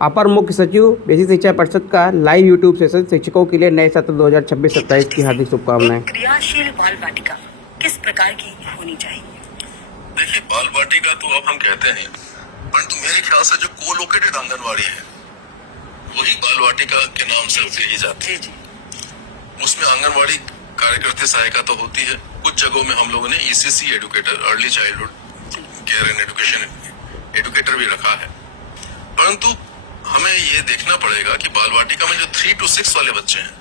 अपर मुख्य सचिव बेसिक शिक्षा परिषद का लाइव यूट्यूब सेशन शिक्षकों के लिए नए सत्र 2026-27 की हार्दिक शुभकामनाएं। क्रियाशील बाल वाटिका किस प्रकार की होनी चाहिए? देखिए, बाल वाटिका तो अब हम कहते हैं, परंतु मेरे ख्याल से जो कोलोकेटेड आंगनवाड़ी है वही बाल वाटिका के नाम से कही जाती है। उसमें आंगनवाड़ी कार्यकर्ता सहायिका तो होती है, कुछ जगहों में हम लोगों ने ECC educator, early childhood care and education educator भी रखा है। परंतु हमें ये देखना पड़ेगा कि बाल वाटिका में जो 3 to 6 वाले बच्चे हैं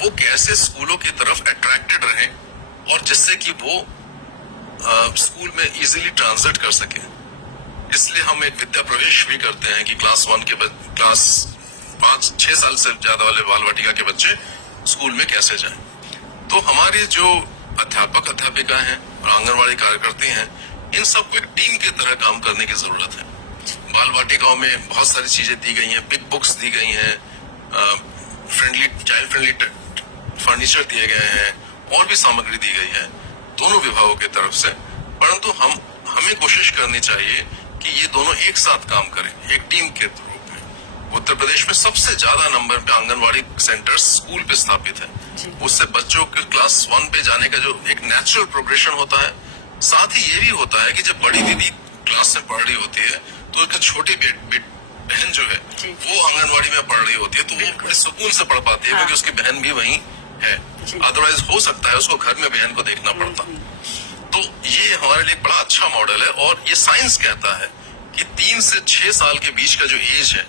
वो कैसे स्कूलों की तरफ अट्रैक्टेड रहे और जिससे कि वो स्कूल में इजीली ट्रांजिट कर सके। इसलिए हम एक विद्या प्रवेश भी करते हैं कि क्लास 5-6 साल से ज्यादा वाले बाल वाटिका के बच्चे स्कूल में कैसे जाएं। तो हमारी जो अध्यापक अध्यापिका हैं और आंगनवाड़ी कार्यकर्ती हैं, इन सबको एक टीम की तरह काम करने की जरूरत है। बाल वाटिकाओं में बहुत सारी चीजें दी गई हैं, बिग बुक्स दी गई हैं, चाइल्ड फ्रेंडली फर्नीचर दिए गए हैं और भी सामग्री दी गई है दोनों विभागों की तरफ से। परंतु हमें कोशिश करनी चाहिए कि ये दोनों एक साथ काम करें, एक टीम के रूप में। उत्तर प्रदेश में सबसे ज्यादा नंबर पे आंगनवाड़ी सेंटर स्कूल पे स्थापित है। उससे बच्चों के क्लास 1 पे जाने का जो एक नेचुरल प्रोग्रेशन होता है, साथ ही ये भी होता है कि जब बड़ी दीदी क्लास में पढ़ रही होती है तो उसकी छोटी बहन जो है वो आंगनवाड़ी में पढ़ रही होती है, तो वो सुकून से पढ़ पाती है, क्योंकि उसकी बहन भी वहीं है। अदरवाइज हो सकता है उसको घर में बहन को देखना पड़ता। तो ये हमारे लिए बड़ा अच्छा मॉडल है और ये साइंस कहता है कि 3 से 6 साल के बीच का जो एज है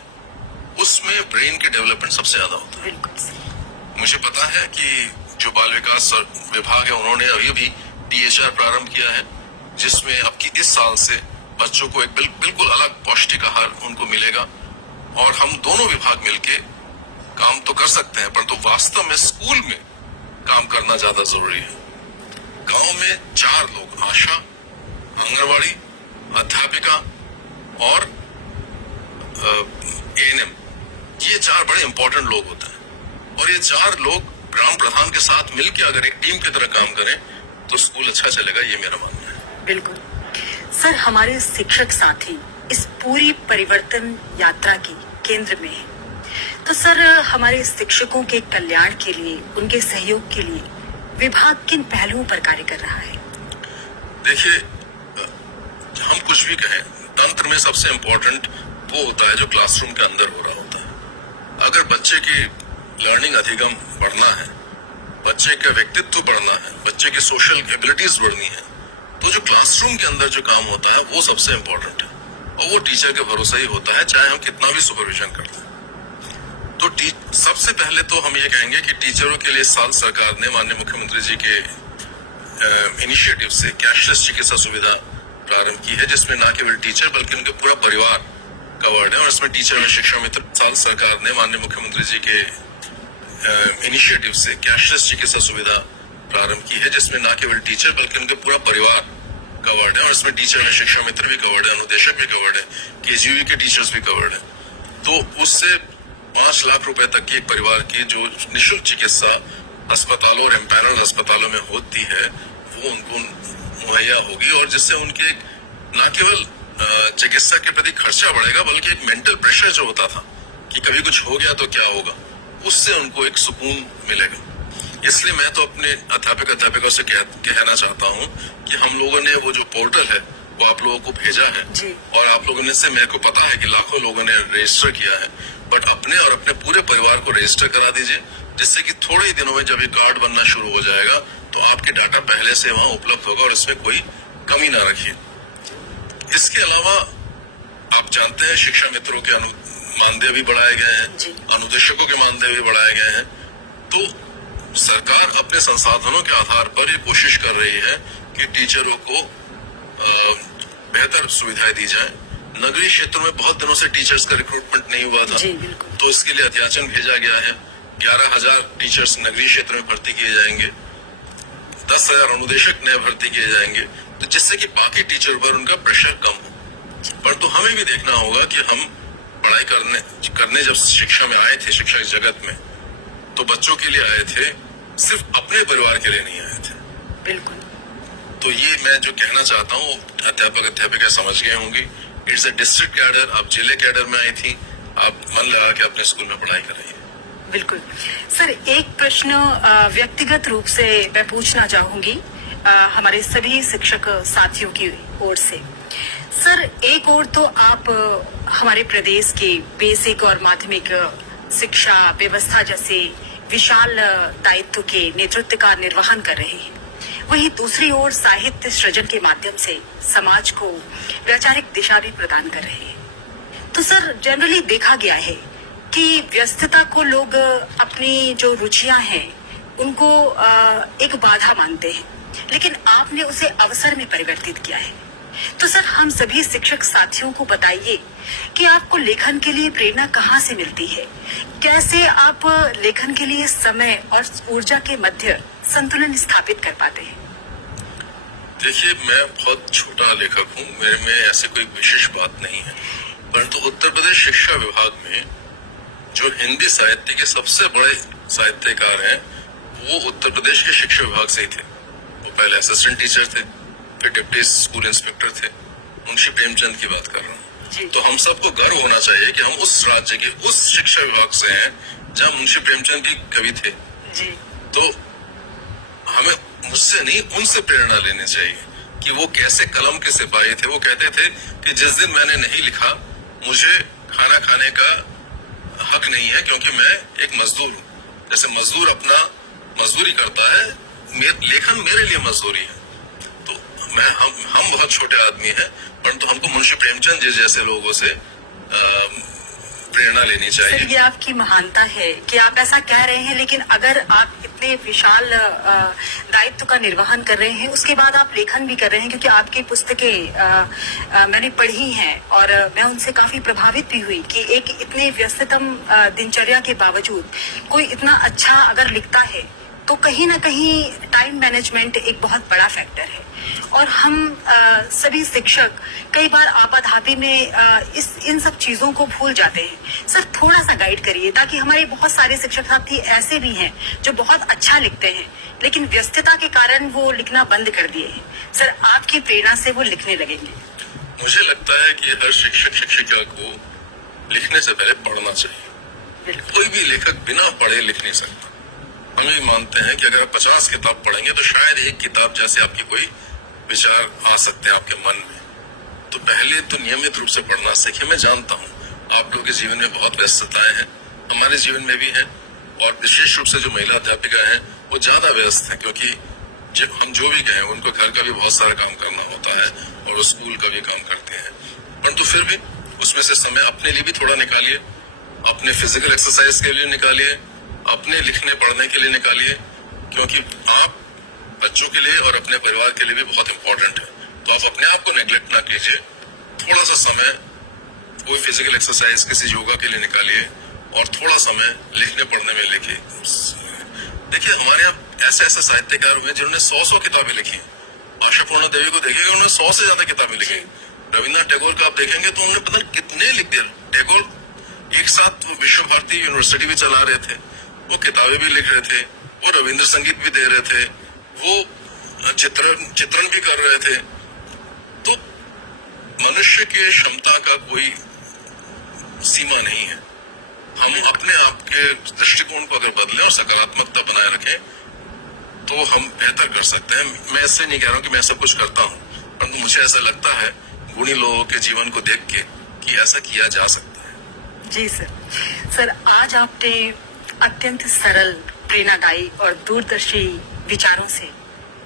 उसमें ब्रेन के डेवलपमेंट सबसे ज्यादा होता है। मुझे पता है कि जो बाल विकास विभाग है उन्होंने अभी भी THR प्रारंभ किया है, जिसमें अब की इस साल से बच्चों को एक बिल्कुल अलग पौष्टिक आहार उनको मिलेगा और हम दोनों विभाग मिलके काम तो कर सकते हैं, परंतु वास्तव में स्कूल में काम करना ज्यादा जरूरी है। गांव में 4 लोग, आशा, आंगनवाड़ी, अध्यापिका और ANM, ये 4 बड़े इंपॉर्टेंट लोग होते हैं और ये 4 लोग ग्राम प्रधान के साथ मिलकर अगर एक टीम की तरह काम करें तो स्कूल अच्छा चलेगा, ये मेरा मानना है। बिल्कुल सर, हमारे शिक्षक साथी इस पूरी परिवर्तन यात्रा की केंद्र में है। तो सर, हमारे शिक्षकों के कल्याण के लिए, उनके सहयोग के लिए विभाग किन पहलुओं पर कार्य कर रहा है? देखिए, हम कुछ भी कहें, तंत्र में सबसे इम्पोर्टेंट वो होता है जो क्लासरूम के अंदर हो रहा होता है। अगर बच्चे की लर्निंग अधिगम बढ़ना है, बच्चे का व्यक्तित्व बढ़ना है, बच्चे की सोशल एबिलिटीज बढ़नी है, तो जो क्लासरूम के अंदर जो काम होता है वो सबसे इम्पोर्टेंट है और वो टीचर के भरोसे ही होता है, चाहे हम कितना भी सुपरविजन करते हैं। तो सबसे पहले तो हम ये कहेंगे कि टीचरों के लिए इस साल सरकार ने माननीय मुख्यमंत्री जी के इनिशिएटिव से कैशलेस चिकित्सा सुविधा प्रारंभ की है, जिसमें न केवल टीचर बल्कि उनके पूरा परिवार कवर्ड है। और इसमें टीचर में शिक्षा मित्र, साल सरकार ने माननीय मुख्यमंत्री जी के इनिशिएटिव से कैशलेस चिकित्सा सुविधा प्रारंभ की है, जिसमें न केवल टीचर बल्कि उनके पूरा परिवार कवर्ड है। और इसमें टीचर में शिक्षा मित्र भी कवर्ड है, अनुदेशक भी कवर्ड है, KGV के टीचर्स भी कवर्ड है। तो उससे 5 लाख रुपए तक की एक परिवार की जो निःशुल्क चिकित्सा अस्पतालों और एम्पैनल अस्पतालों में होती है वो उनको मुहैया होगी और जिससे उनके न केवल चिकित्सा के प्रति खर्चा बढ़ेगा बल्कि एक मेंटल प्रेशर जो होता था कि कभी कुछ हो गया तो क्या होगा, उससे उनको एक सुकून मिलेगा। इसलिए मैं तो अपने अध्यापकों से कहना चाहता हूँ कि हम लोगों ने वो जो पोर्टल है वो आप लोगों को भेजा है और आप लोगों ने से, मेरे को पता है कि लाखों लोगों ने रजिस्टर किया है, बट अपने और अपने पूरे परिवार को रजिस्टर करा दीजिए, जिससे कि थोड़े ही दिनों में जब ये कार्ड बनना शुरू हो जाएगा तो आपके डाटा पहले से वहाँ उपलब्ध होगा और इसमें कोई कमी ना रखिए। इसके अलावा आप जानते हैं शिक्षा मित्रों के मानदेय भी बढ़ाए गए हैं, अनुदेशकों के मानदेय भी बढ़ाए गए हैं। तो सरकार अपने संसाधनों के आधार पर ये कोशिश कर रही है कि टीचरों को बेहतर सुविधाएं दी जाए। नगरीय क्षेत्रों में बहुत दिनों से टीचर्स का रिक्रूटमेंट नहीं हुआ था, तो इसके लिए अध्याचन भेजा गया है। 11,000 टीचर्स नगरीय क्षेत्र में भर्ती किए जाएंगे, 10,000 अनुदेशक नए भर्ती किए जाएंगे, तो जिससे कि बाकी टीचर पर उनका प्रेशर कम हो। पर तो हमें भी देखना होगा कि हम पढ़ाई करने जब शिक्षा में आए थे, शिक्षा जगत में, तो बच्चों के लिए आए थे, सिर्फ अपने परिवार के लिए नहीं आए थे। बिल्कुल। तो ये मैं जो कहना चाहता हूँ अध्यापक अध्यापिका समझ गए होंगी। इट्स अ डिस्ट्रिक्ट कैडर, आप जिले कैडर में आई थी, आप मन लगा के अपने स्कूल में पढ़ाई कराइए। बिल्कुल सर, एक प्रश्न व्यक्तिगत रूप से मैं पूछना चाहूंगी हमारे सभी शिक्षक साथियों की ओर से। सर, एक ओर तो आप हमारे प्रदेश के बेसिक और माध्यमिक शिक्षा व्यवस्था जैसे विशाल दायित्व के नेतृत्व का निर्वहन कर रहे हैं, वहीं दूसरी ओर साहित्य सृजन के माध्यम से समाज को वैचारिक दिशा भी प्रदान कर रहे हैं। तो सर, जनरली देखा गया है कि व्यस्तता को लोग अपनी जो रुचियां हैं उनको एक बाधा मानते हैं, लेकिन आपने उसे अवसर में परिवर्तित किया है। तो सर, हम सभी शिक्षक साथियों को बताइए कि आपको लेखन के लिए प्रेरणा कहाँ से मिलती है, कैसे आप लेखन के लिए समय और ऊर्जा के मध्य संतुलन स्थापित कर पाते हैं। देखिए, मैं बहुत छोटा लेखक हूँ, मेरे में ऐसे कोई विशेष बात नहीं है, परंतु उत्तर प्रदेश शिक्षा विभाग में जो हिंदी साहित्य के सबसे बड़े साहित्यकार हैं वो उत्तर प्रदेश के शिक्षा विभाग से ही थे। वो पहले असिस्टेंट टीचर थे, फिर डिप्टी स्कूल इंस्पेक्टर थे। मुंशी प्रेमचंद की बात कर रहा हूँ। तो हम सबको गर्व होना चाहिए कि हम उस राज्य के उस शिक्षा विभाग से हैं जहाँ मुंशी प्रेमचंद भी कवि थे। तो हमें मुझसे नहीं, उनसे प्रेरणा लेनी चाहिए कि वो कैसे कलम के सिपाही थे। वो कहते थे कि जिस दिन मैंने नहीं लिखा मुझे खाना खाने का हक नहीं है, क्योंकि मैं एक मजदूर हूँ। जैसे मजदूर अपना मजदूरी करता है, लेखन मेरे लिए मजदूरी है। तो हम बहुत छोटे आदमी हैं, परंतु हमको मुंशी प्रेमचंद जी जैसे लोगों से प्रेरणा लेनी चाहिए। सर, ये आपकी महानता है कि आप ऐसा कह रहे हैं, लेकिन अगर आप इतने विशाल दायित्व का निर्वहन कर रहे हैं, उसके बाद आप लेखन भी कर रहे हैं, क्योंकि आपकी पुस्तकें मैंने पढ़ी हैं और मैं उनसे काफी प्रभावित भी हुई कि एक इतने व्यस्ततम दिनचर्या के बावजूद कोई इतना अच्छा अगर लिखता है तो कहीं ना कहीं टाइम मैनेजमेंट एक बहुत बड़ा फैक्टर है। और हम सभी शिक्षक कई बार आपाधापी में इन सब चीजों को भूल जाते हैं। सर, थोड़ा सा गाइड करिए, ताकि हमारे बहुत सारे शिक्षक साथी ऐसे भी हैं जो बहुत अच्छा लिखते हैं, लेकिन व्यस्तता के कारण वो लिखना बंद कर दिए हैं। सर, आपकी प्रेरणा से वो लिखने लगेंगे। मुझे लगता है कि हर शिक्षक शिक्षिका को लिखने से पहले पढ़ना चाहिए। कोई भी लेखक बिना पढ़े लिख नहीं सकता। हम ये मानते हैं कि अगर आप 50 किताब पढ़ेंगे तो शायद एक किताब जैसे आपकी कोई विचार आ सकते हैं आपके मन में। तो पहले तो नियमित रूप से पढ़ना सीखिए। मैं जानता हूँ आप लोगों के जीवन में बहुत व्यस्तताएं हैं, हमारे जीवन में भी हैं, और विशेष रूप से जो महिला अध्यापिका हैं वो ज्यादा व्यस्त है, क्योंकि जब हम जो भी कहें उनको घर का भी बहुत सारा काम करना होता है और वो स्कूल का भी काम करते हैं। परंतु फिर भी उसमें से समय अपने लिए भी थोड़ा निकालिए, अपने फिजिकल एक्सरसाइज के लिए निकालिए, अपने लिखने पढ़ने के लिए निकालिए, क्योंकि आप बच्चों के लिए और अपने परिवार के लिए भी बहुत इंपॉर्टेंट है। तो आप अपने आप को नेग्लेक्ट ना कीजिए, थोड़ा सा समय कोई फिजिकल एक्सरसाइज किसी योगा के लिए निकालिए और थोड़ा समय लिखने पढ़ने में लिखिए। देखिए, हमारे यहाँ ऐसे ऐसे साहित्यकार हुए जिन्होंने 100 किताबें लिखी। आशापूर्णा देवी को देखिएगा, उन्होंने 100 से ज्यादा किताबें लिखी। रविन्द्रनाथ टैगोर का आप देखेंगे तो उन्होंने पता नहीं कितने लिख दिए। टैगोर एक साथ वो विश्व भारती यूनिवर्सिटी भी चला रहे थे, वो किताबें भी लिख रहे थे, वो रविंद्र संगीत भी दे रहे थे, वो चित्रण भी कर रहे थे। तो मनुष्य की क्षमता का कोई सीमा नहीं है। हम अपने आप के दृष्टिकोण को अगर बदलें और सकारात्मकता बनाए रखें तो हम बेहतर कर सकते हैं। मैं ऐसे नहीं कह रहा हूँ कि मैं सब कुछ करता हूँ, परंतु मुझे ऐसा लगता है गुणी लोगों के जीवन को देख के कि ऐसा किया जा सकता है। जी सर, आज आपने अत्यंत सरल, प्रेरणादायी और दूरदर्शी विचारों से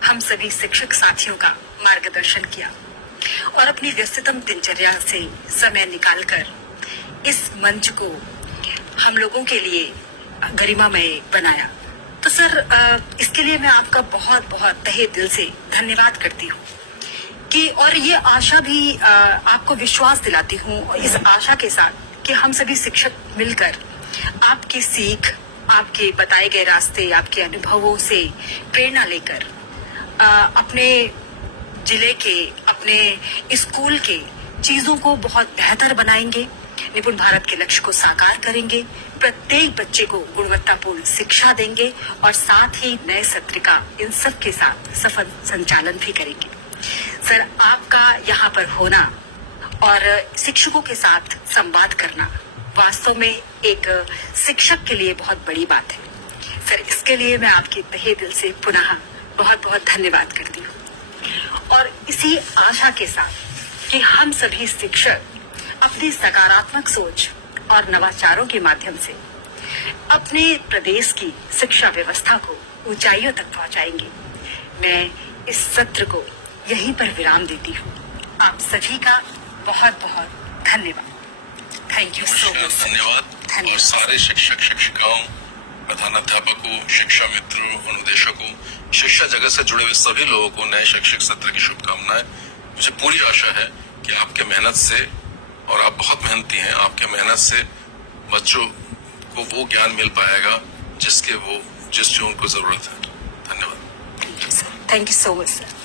हम सभी शिक्षक साथियों का मार्गदर्शन किया और अपनी व्यस्ततम दिनचर्या से समय निकालकर इस मंच को हम लोगों के लिए गरिमामय बनाया। तो सर, इसके लिए मैं आपका बहुत बहुत तहे दिल से धन्यवाद करती हूँ कि, और ये आशा भी आपको विश्वास दिलाती हूँ इस आशा के साथ कि हम सभी शिक्षक मिलकर आपकी सीख, आपके बताए गए रास्ते, आपके अनुभवों से प्रेरणा लेकर अपने जिले के, अपने स्कूल के चीजों को बहुत बेहतर बनाएंगे, निपुण भारत के लक्ष्य को साकार करेंगे, प्रत्येक बच्चे को गुणवत्तापूर्ण शिक्षा देंगे और साथ ही नए सत्र का इन सब के साथ सफल संचालन भी करेंगे। सर, आपका यहाँ पर होना और शिक्षकों के साथ संवाद करना वास्तव में एक शिक्षक के लिए बहुत बड़ी बात है। सर, इसके लिए मैं आपके तहे दिल से पुनः बहुत बहुत धन्यवाद करती हूँ। और इसी आशा के साथ कि हम सभी शिक्षक अपनी सकारात्मक सोच और नवाचारों के माध्यम से अपने प्रदेश की शिक्षा व्यवस्था को ऊंचाइयों तक पहुंचाएंगे, मैं इस सत्र को यहीं पर विराम देती हूँ। आप सभी का बहुत बहुत धन्यवाद। Thank you so much. धन्यवाद। और सारे शिक्षक शिक्षिकाओं, प्रधानाध्यापकों, शिक्षा मित्रों, अनुदेशकों, शिक्षा जगत से जुड़े हुए सभी लोगों को नए शैक्षिक सत्र की शुभकामनाएं। मुझे पूरी आशा है कि आपके मेहनत से, और आप बहुत मेहनती हैं, आपके मेहनत से बच्चों को वो ज्ञान मिल पाएगा जिसकी उनको जरूरत है। धन्यवाद। Thank you so much sir.